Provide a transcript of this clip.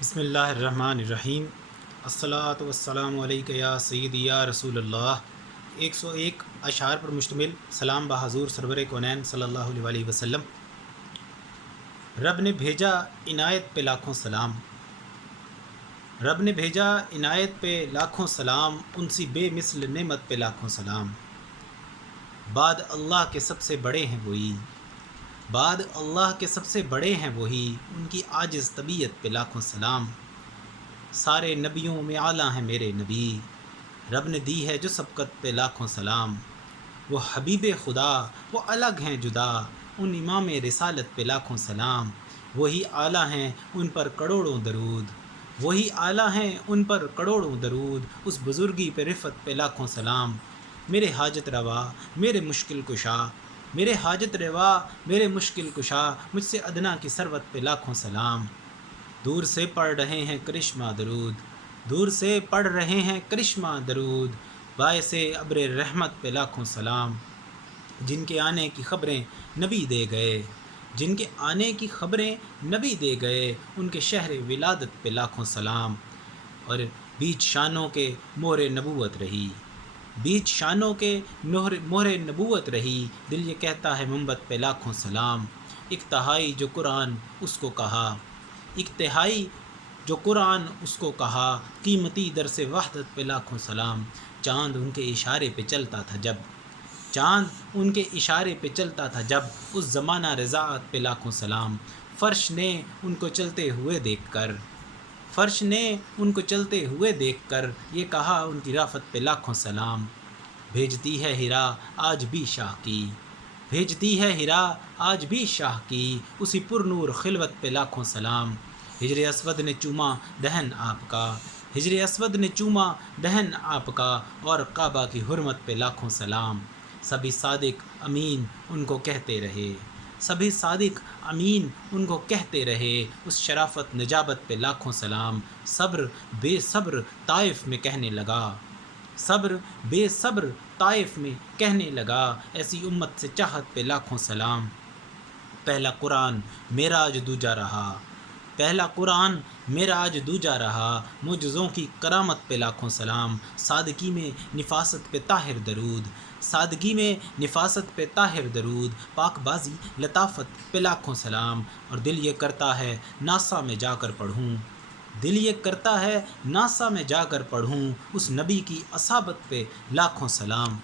بسم اللہ الرحمن الرحیم۔ الصلاۃ والسلام علیک یا سیدی یا رسول اللہ۔ 101 اشعار پر مشتمل سلام بحضور سرور کونین صلی اللہ علیہ وسلم۔ رب نے بھیجا عنایت پہ لاکھوں سلام، رب نے بھیجا عنایت پہ لاکھوں سلام، ان سی بے مثل نعمت پہ لاکھوں سلام۔ بعد اللہ کے سب سے بڑے ہیں وہی، بعد اللہ کے سب سے بڑے ہیں وہی، ان کی عاجز طبیعت پہ لاکھوں سلام۔ سارے نبیوں میں اعلیٰ ہیں میرے نبی، رب نے دی ہے جو سبقت پہ لاکھوں سلام۔ وہ حبیب خدا وہ الگ ہیں جدا، ان امام رسالت پہ لاکھوں سلام۔ وہی اعلیٰ ہیں ان پر کروڑوں درود، وہی اعلیٰ ہیں ان پر کروڑوں درود، اس بزرگی پہ رفت پہ لاکھوں سلام۔ میرے حاجت روا میرے مشکل کشا، میرے حاجت روا میرے مشکل کشا، مجھ سے ادنا کی ثروت پہ لاکھوں سلام۔ دور سے پڑھ رہے ہیں کرشمہ درود، دور سے پڑھ رہے ہیں کرشمہ درود، باعث ابر رحمت پہ لاکھوں سلام۔ جن کے آنے کی خبریں نبی دے گئے، جن کے آنے کی خبریں نبی دے گئے، ان کے شہر ولادت پہ لاکھوں سلام۔ اور بیچ شانوں کے مہر نبوت رہی، بیچ شانوں کے مہر نبوت رہی، دل یہ کہتا ہے منبت پہ لاکھوں سلام۔ ایک تہائی جو قرآن اس کو کہا، ایک تہائی جو قرآن اس کو کہا، قیمتی درس وحدت پہ لاکھوں سلام۔ چاند ان کے اشارے پہ چلتا تھا جب، چاند ان کے اشارے پہ چلتا تھا جب، اس زمانہ رضاعت پہ لاکھوں سلام۔ فرش نے ان کو چلتے ہوئے دیکھ کر، فرش نے ان کو چلتے ہوئے دیکھ کر یہ کہا ان کی رافت پہ لاکھوں سلام۔ بھیجتی ہے ہیرا آج بھی شاہ کی، بھیجتی ہے ہیرا آج بھی شاہ کی، اسی پر نور خلوت پہ لاکھوں سلام۔ ہجر اسود نے چوما دہن آپ کا، ہجر اسود نے چوما دہن آپ کا، اور کعبہ کی حرمت پہ لاکھوں سلام۔ سبھی صادق امین ان کو کہتے رہے، سبھی صادق امین ان کو کہتے رہے، اس شرافت نجابت پہ لاکھوں سلام۔ صبر بے صبر طائف میں کہنے لگا، صبر بے صبر طائف میں کہنے لگا، ایسی امت سے چاہت پہ لاکھوں سلام۔ پہلا قرآن معراج دوجا رہا، پہلا قرآن معراج دوجا رہا، معجزوں کی کرامت پہ لاکھوں سلام۔ سادگی میں نفاست پہ طاہر درود، سادگی میں نفاست پہ طاہر درود، پاک بازی لطافت پہ لاکھوں سلام۔ اور دل یہ کرتا ہے ناسا میں جا کر پڑھوں، دل یہ کرتا ہے ناسا میں جا کر پڑھوں، اس نبی کی اصابت پہ لاکھوں سلام۔